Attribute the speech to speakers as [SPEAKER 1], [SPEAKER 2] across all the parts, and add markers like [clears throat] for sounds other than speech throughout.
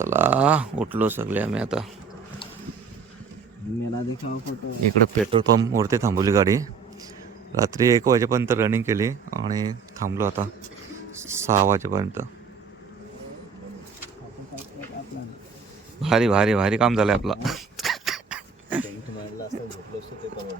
[SPEAKER 1] चला उठलो सगळे आम्ही आता. इकडं पेट्रोल पंप वरती थांबवली गाडी. रात्री एक वाजेपर्यंत रनिंग केली आणि थांबलो आता सहा वाजेपर्यंत. भारी भारी भारी काम झालंय आपलं.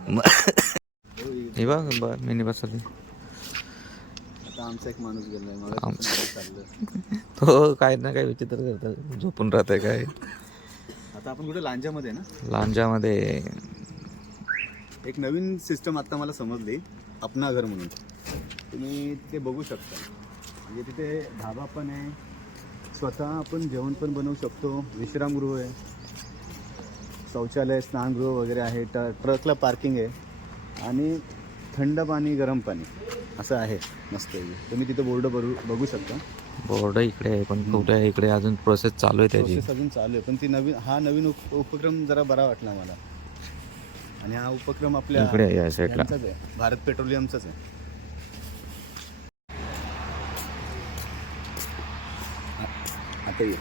[SPEAKER 1] [laughs] हे बघ मिनी बस
[SPEAKER 2] आमचा एक माणूस गेलाय मला चाललं
[SPEAKER 1] तो काय ना काय विचित्र करतात झोपून राहत काय.
[SPEAKER 2] आता आपण कुठे? लांजामध्ये ना?
[SPEAKER 1] लांजामध्ये.
[SPEAKER 2] एक नवीन सिस्टम आता मला समजली अपना घर म्हणून. तुम्ही ते बघू शकता. म्हणजे तिथे धाबा पण आहे स्वतः आपण जेवण पण बनवू शकतो विश्रामगृह आहे. शौचालय स्नानगृह वगैरे आहे ट ट्रकला पार्किंग आहे. आणि थंड पाणी गरम पाणी. असं आहे. मस्त तुम्ही तिथे बोर्ड बरू बघू शकता.
[SPEAKER 1] बोर्ड इकडे आहे पण कुठे आहे इकडे अजून प्रोसेस चालू आहे त्याची.
[SPEAKER 2] प्रोसेस अजून चालू आहे. पण ती नवीन हा नवीन उप उपक्रम जरा बरा वाटला मला. आणि हा उपक्रम आपल्या
[SPEAKER 1] इकडे आहे या साईडला
[SPEAKER 2] यांचाच आहे. भारत पेट्रोलियमचाच आहे. आ- आता ये.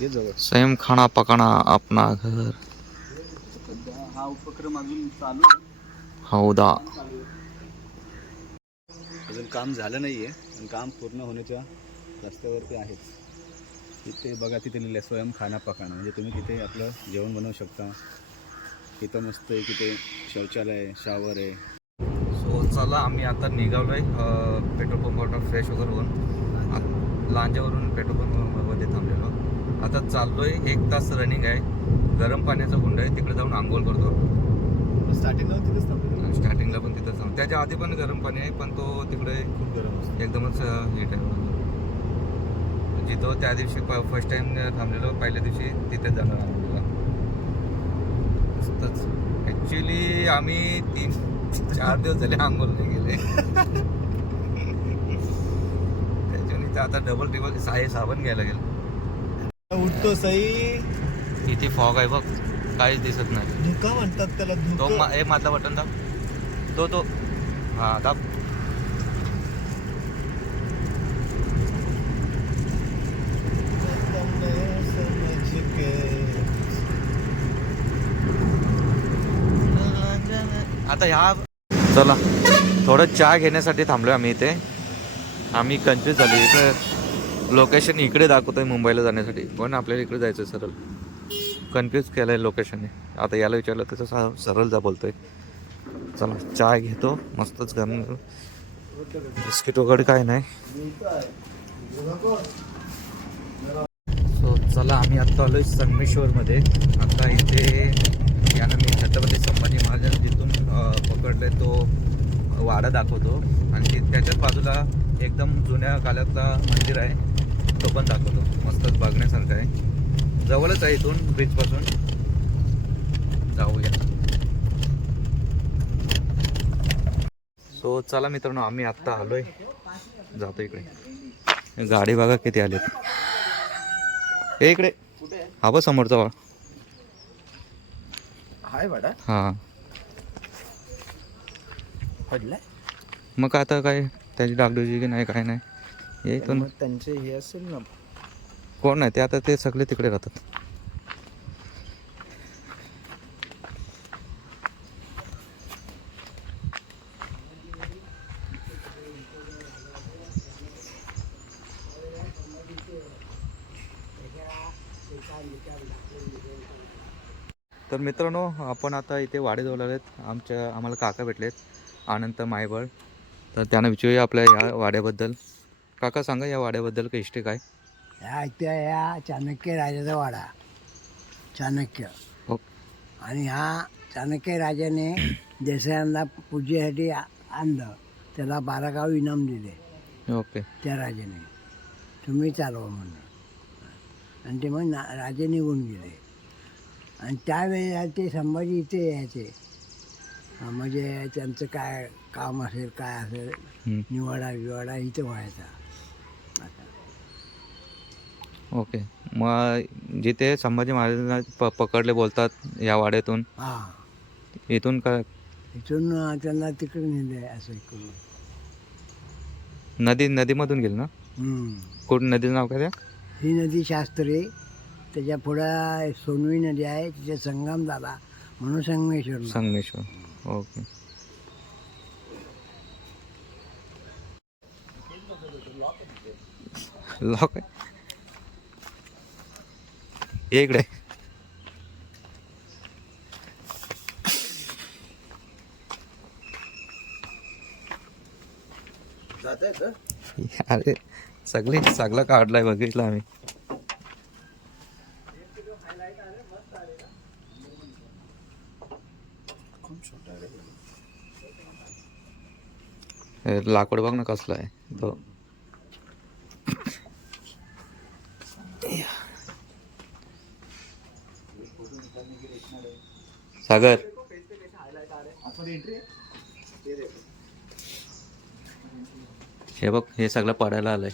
[SPEAKER 2] ये जवळ.
[SPEAKER 1] सेम खाना पकाना अपना घर.
[SPEAKER 2] हा उपक्रम अजून चालू आहे.
[SPEAKER 1] हौदा
[SPEAKER 2] अजून काम झालं नाही आहे पण काम पूर्ण होण्याच्या रस्त्यावरती आहेच तिथे बघा तिथे लिहिलं आहे स्वयं खाना पकाणं. म्हणजे तुम्ही तिथे आपलं जेवण बनवू शकता. तिथं मस्त आहे तिथे शौचालय आहे शावर आहे.
[SPEAKER 1] सो चला आम्ही आता निघालोय अं, पेट्रोल पंपावरून फ्रेश वगैरे होऊन. लांजावरून पेट्रोल पंपामध्ये थांबलेलो. आता चाललोय एक तास रनिंग आहे. गरम पाण्याचा गुंड आहे तिकडे जाऊन आंघोळ करतो.
[SPEAKER 2] स्टार्टिंगला तिथेच थांबलो
[SPEAKER 1] स्टार्टिंगला पण तिथं थांब. त्याच्या आधी पण गरम पाणी आहे पण तो तिकडे
[SPEAKER 2] खूप गरम असतं.
[SPEAKER 1] एकदमच हिट आहे. जिथं त्या दिवशी फर्स्ट टाइम थांबलेलो पहिल्या दिवशी तिथे जाणार आंघोळीला मस्तच. ॲक्च्युली आम्ही तीन चार दिवस झाले आंघोळ नाही गेले [laughs] त्याच्याने ते आता डबल टिबल साहे साबण घ्यायला गेलो
[SPEAKER 2] उठतो सई.
[SPEAKER 1] इथे फॉग आहे बघ. काहीच दिसत नाही.
[SPEAKER 2] धुका म्हणतात त्याला
[SPEAKER 1] तो मा- हे मधला बटन दाब. तो तो. हा दाब. आता ह्या चला. थोडं चहा घेण्यासाठी थांबलोय आम्ही इथे. आम्ही कन्फ्यूज झालो. इकडे लोकेशन इकडे दाखवतो आहे मुंबईला जाण्यासाठी. पण आपल्याला इकडे जायचं सरळ. कन्फ्यूज केलं आहे लोकेशनने आता याला विचारलं तसं सा- सरळ जा बोलतो आहे चला चहा घेतो. मस्तच गरम बिस्किट वगैरे काय नाही. सो चला आम्ही आत्ता आलो आहे संगमेश्वरमध्ये. आता इथे यानं मी छत्रपती संभाजी महाराज जिथून पकडलं पकडले तो वाडा दाखवतो. आणि त्याच्याच बाजूला एकदम जुन्या काळातला मंदिर आहे. तो पण दाखवतो. मस्तच बघण्यासारखं आहे. जवळच आहे इथून ब्रिजपासून. जाऊया. सो चला मित्रांनो आम्ही आत्ता आलोय. जातो इकडे. गाडी बघा किती आलेत. ए इकडे. हा बघ समोरचा वाळ
[SPEAKER 2] हाय वाडा
[SPEAKER 1] हा. मग आता काय? त्याची डागडुजी की नाही काय नाही. हे
[SPEAKER 2] मग त्यांचे हे असेल ना.
[SPEAKER 1] कोण नाही ते आता ते सगळे तिकडे राहतात. तर मित्रांनो आपण आता इथे वाडेजवळ आलेत. आमच्या आम्हाला काका भेटलेत. अनंत मायबळ. तर त्यांना विचारूया आपल्या या वाड्याबद्दल. काका सांगा या वाड्याबद्दल काही हिस्ट्री काय?
[SPEAKER 3] ह्या इथे या चाणक्य राजाचा वाडा. चाणक्य.
[SPEAKER 1] हो.
[SPEAKER 3] आणि हा चाणक्य राजाने [clears throat] देसायांना पूजेसाठी आ- आणलं. त्याला बारा गाव इनाम दिले.
[SPEAKER 1] ओके.
[SPEAKER 3] त्या राजाने. तुम्ही चालवा म्हणून. आणि ते मग ना राजे निघून गेले. आणि त्यावेळेला ते संभाजी इथे यायचे. म्हणजे त्यांचं काय काम असेल काय असेल
[SPEAKER 1] हम्म.
[SPEAKER 3] निवाडा विवाडा इथे व्हायचा. आता.
[SPEAKER 1] ओके. मग जिथे संभाजी महाराजांना प पकडले बोलतात या वाड्यातून
[SPEAKER 3] हां.
[SPEAKER 1] इथून काय?
[SPEAKER 3] इथून अं, त्यांना तिकडे नेले असं करून.
[SPEAKER 1] नदी नदीमधून गेली ना?
[SPEAKER 3] हम्म.
[SPEAKER 1] कुठं नदीचं नाव काय त्या?
[SPEAKER 3] ही नदी शास्त्री त्याच्या पुढं सोनवी नदी आहे तिचा संगम झाला म्हणून संगमेश्वर नाव.
[SPEAKER 1] संगमेश्वर. ओके. लॉक आहे. इकडे. अरे सगळे सगळं काढलाय बघितलं आम्ही. लाकूड बघ ना कसलं आहे. तो सागर. हे बघ हे सगळं पडायला आलंय.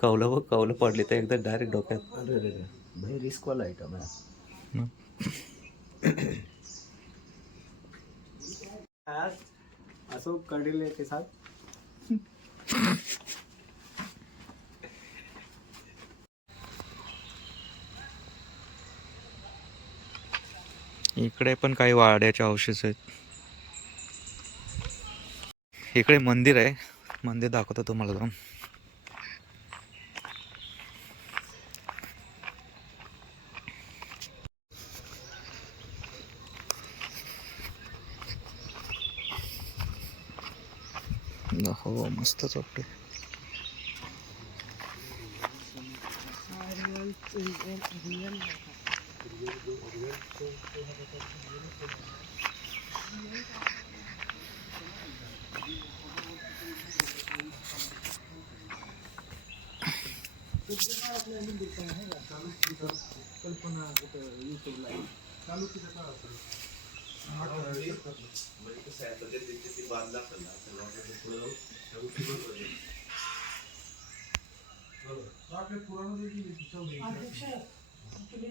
[SPEAKER 1] कवलं बघ कवलं पडली तर एकदम डायरेक्ट डोक्यात.
[SPEAKER 2] अरे अरे अरे. भाई रिस्क वाला आइटम है.
[SPEAKER 4] अशोक कडिले के साथ
[SPEAKER 1] इकडे पण काही वाड्याचे अवशेष आहेत. इकडे मंदिर आहे. मंदिर दाखवतो तुम्हाला जाऊन. हो मस्तच वाटते कल्पना यूट्यूब लाईव्ह
[SPEAKER 5] चालू
[SPEAKER 2] म्हणजे कसं आहे बजेट देखील ती बाजला कल्ला त्याला
[SPEAKER 6] पुढं त्या गोष्टी बरोबर आहे बरोबर पुराण देखील तुम्ही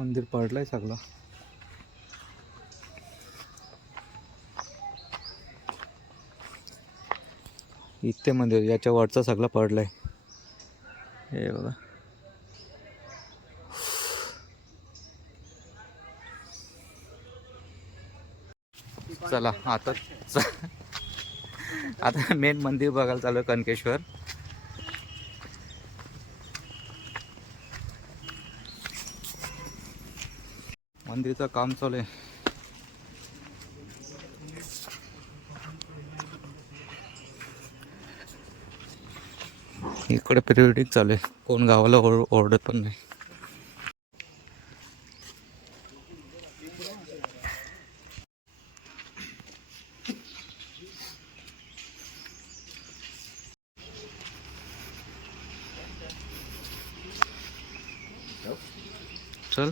[SPEAKER 1] मंदिर पडलंय सगळं. इथे मंदिर याच्या वरचं सगळं पडलंय. हे बघा. चला आता आता मेन मंदिर बघायला चालू कनकेश्वर. मंदिरचं काम चालू आहे. इकडे पिरियडिक चालू आहे. कोण गावाला ओर ओरडत पण नाही चल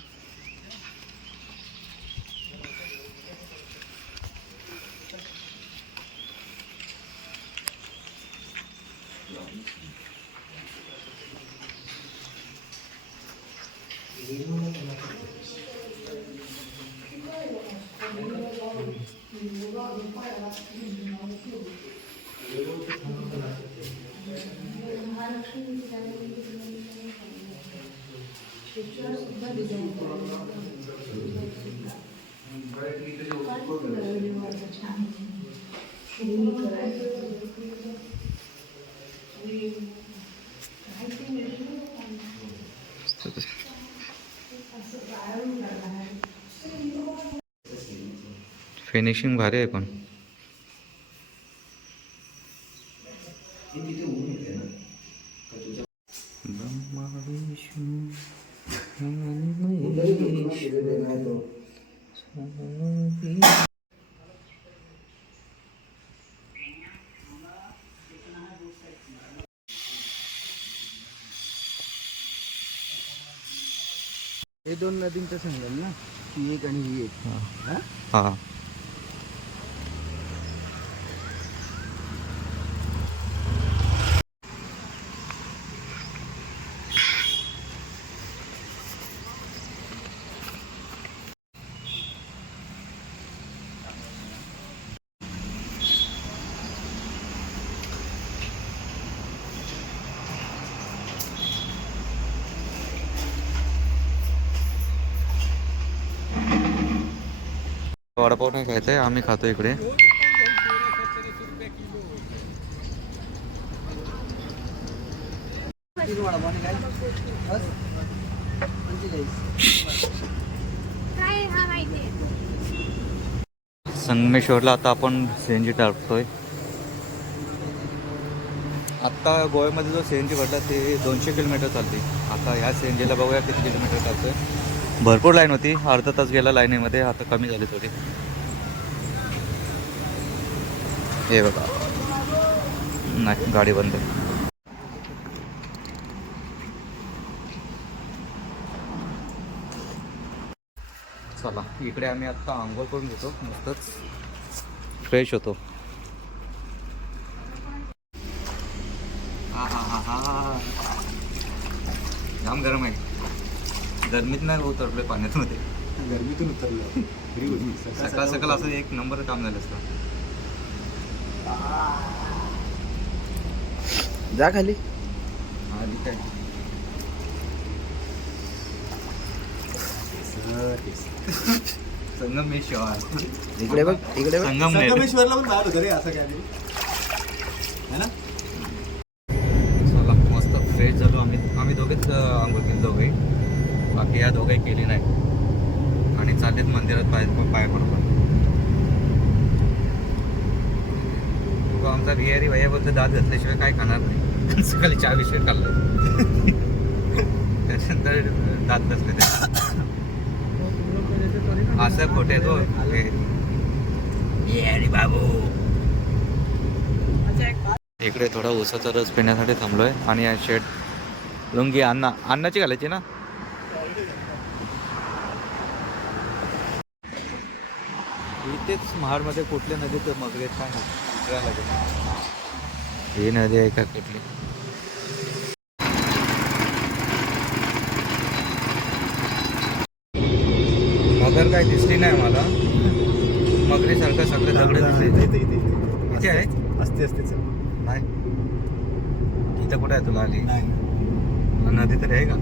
[SPEAKER 1] फिनिशिंग भारी आहे पण
[SPEAKER 2] हे दोन नदींचा संगम ना ही एक आणि ही एक. हा?
[SPEAKER 1] वडापाव नाही खायचंय आम्ही खातो इकडे. संगमेश्वरला आता आपण सी एन जी टाकतोय. आत्ता गोव्यामध्ये जो सी एन जी भरला ते दोनशे किलोमीटर चालते. आता ह्या सी एन बघूया किती किलोमीटर चालतोय. भरपूर लाईन होती. अर्धा तास गेला लाईनीमध्ये आता कमी झाली थोडी. हे बघा. नाही गाडी बंद चला इकडे आम्ही आत्ता आंघोळ करून घेतो. मस्तच. फ्रेश होतो. हा हा हा हा. जाम गरम आहे. गरमीत नाही उतरले पाण्यामध्ये
[SPEAKER 2] गरमीतून उतरलो.
[SPEAKER 1] सकाळ सकाळ असं एक नंबर काम झालं असतं.
[SPEAKER 2] जा खाली.
[SPEAKER 1] आधी काय? संगमेश्वर.
[SPEAKER 2] इकडे बघ इकडे संगमेश्वरला पण जात होतं रे असं काय नाही. है ना
[SPEAKER 1] चला मस्त फ्रेश झालो आम्ही आम्ही दोघेच अं, आंघोळ केली दोघे बाकी या दोघे केली नाही आणि चाललेत मंदिरात पाय पाय पडतो आता आमचा बिहारी दात घातल्याशिवाय काय खाणार नाही. [laughs] सकाळी चहा बिस्किट खाल्लं. त्याच्यानंतर दात बसले ते. असं खोटे तो. बिहारी बाबू. इकडे थोडा ऊसाचा रस पिण्यासाठी थांबलोय. आणि या शेट लुंगी अन्ना अन्नाची घालायची ना? इथेच महाडमध्ये कुठल्या नदीत मगरे काय नाही ही नदी आहे का कुठली मगर काय दिसली नाही मला मगरीसारखं सगळे दगड दिसले आहे?
[SPEAKER 2] असते असते.
[SPEAKER 1] नाही इथं कुठे आहे तुला आली नदी तरी आहे का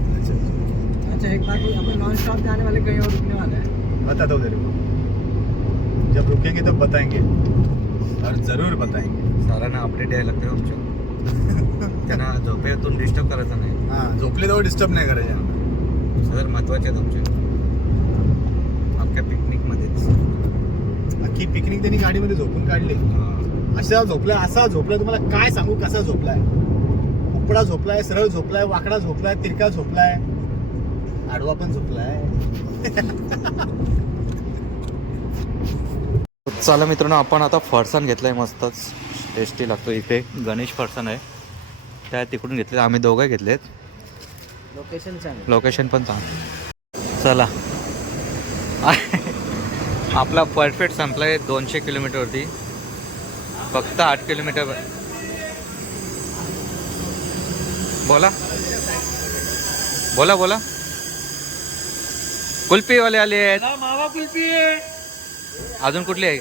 [SPEAKER 4] अच्छा एक बात अपन नॉन स्टॉप जाने वाले कहीं और रुकने वाले हैं
[SPEAKER 2] बता दो जब रुकेंगे तब बताएँगे और जरूर बताएंगे।
[SPEAKER 1] सरांना अपडेट यायला लागते आमच्या. [laughs] त्यांना झोपेतून डिस्टर्ब करायचं नाही.
[SPEAKER 2] हा झोपले तेव्हा डिस्टर्ब नाही करायचे
[SPEAKER 1] सर महत्त्वाचे आहेत आमचे. अख्ख्या पिकनिकमध्येच
[SPEAKER 2] अख्खी पिकनिक त्यांनी गाडीमध्ये झोपून काढली. अशा झोपलाय असा झोपलाय तुम्हाला काय सांगू कसा झोपलाय? उपडा झोपलाय सरळ झोपलाय वाकडा झोपलाय तिरका झोपलाय. आडवा पण झोपलाय. [laughs]
[SPEAKER 1] चला मित्रांनो आपण आता फरसाण घेतलंय मस्तच टेस्टी लागतो इथे. गणेश फरसाण आहे. त्या तिकडून घेतले आम्ही दोघं घेतलेत.
[SPEAKER 4] लोकेशन सांग.
[SPEAKER 1] लोकेशन पण सांग. चला. [laughs] आपला परफेक्ट संपलाय दोनशे किलोमीटरवरती फक्त आठ किलोमीटर बोला. बोला बोला. कुल्फीवाले आले आहेत
[SPEAKER 4] मावा कुल्फी.
[SPEAKER 1] अजून कुठली? आहे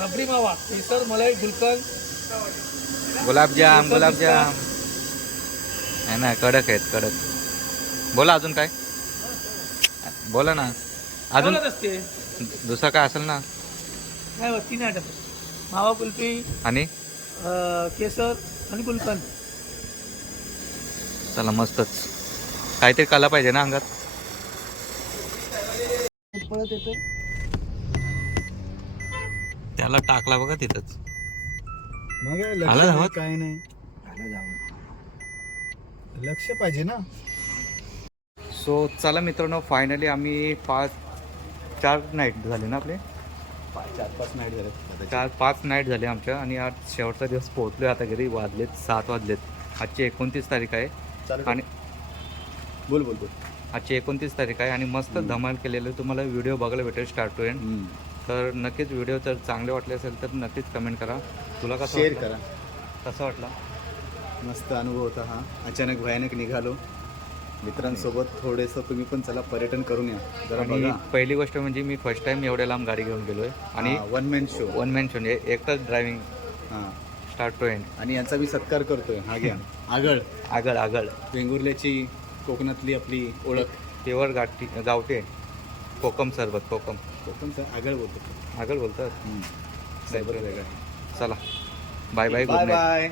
[SPEAKER 4] रबडी मावा केसर मलाई गुलकंद.
[SPEAKER 1] गुलाबजाम गुलाबजाम. आहे ना कडक आहेत कडक. बोला अजून काय? बोला ना. अजून
[SPEAKER 4] असते.
[SPEAKER 1] दुसरं काय असेल ना?
[SPEAKER 4] काय तीन आयटम मावा कुल्फी
[SPEAKER 1] आणि?
[SPEAKER 4] केसर आणि गुलकंद.
[SPEAKER 1] चला मस्तच. काहीतरी कला पाहिजे ना अंगात?
[SPEAKER 4] पळत येतो
[SPEAKER 1] त्याला टाकला बघा तिथंच.
[SPEAKER 2] मग लक्ष? नाही, काय नाही. लक्ष पाहिजे ना.
[SPEAKER 1] सो चला मित्रांनो फायनली आम्ही पाच चार नाईट झाले ना आपले?
[SPEAKER 2] पाच चार पाच नाईट झाले.
[SPEAKER 1] चार पाच नाईट झाले आमच्या आणि आज शेवटचा दिवस पोहोचलो आता घरी. वाजलेत सात वाजलेत. आजची एकोणतीस तारीख आहे. आणि
[SPEAKER 2] बोल बोल बोल.
[SPEAKER 1] आजची एकोणतीस तारीख आहे आणि मस्त धमाल केलेलं. तुम्हाला व्हिडिओ बघायला भेटेल स्टार्ट टू एंड. तर नक्कीच व्हिडिओ जर चांगले वाटले असेल तर नक्कीच कमेंट करा. तुला कसं
[SPEAKER 2] शेअर
[SPEAKER 1] वाटलं?
[SPEAKER 2] करा.
[SPEAKER 1] कसं वाटला?
[SPEAKER 2] मस्त अनुभव होता हा. अचानक भयानक निघालो. मित्रांसोबत थोडेसं तुम्ही पण चला पर्यटन करून या. जरा
[SPEAKER 1] आणि
[SPEAKER 2] बघा.
[SPEAKER 1] पहिली गोष्ट म्हणजे मी फर्स्ट टाइम एवढ्या लांब गाडी घेऊन गेलोय. आणि
[SPEAKER 2] one man show
[SPEAKER 1] one man म्हणजे एकटाच ड्रायव्हिंग
[SPEAKER 2] हा.
[SPEAKER 1] स्टार्ट टू एंड
[SPEAKER 2] आणि यांचा मी सत्कार करतोय. हा घ्या. आगळ.
[SPEAKER 1] आगळ आगळ.
[SPEAKER 2] वेंगुर्ल्याची कोकणातली आपली ओळख.
[SPEAKER 1] प्युअर गाठी गावठी कोकम सरबत कोकम.
[SPEAKER 2] कोकणचं आगळ बोलतो.
[SPEAKER 1] आगळ बोलतात
[SPEAKER 2] वेगळं
[SPEAKER 1] चला. Bye bye
[SPEAKER 2] goodbye bye.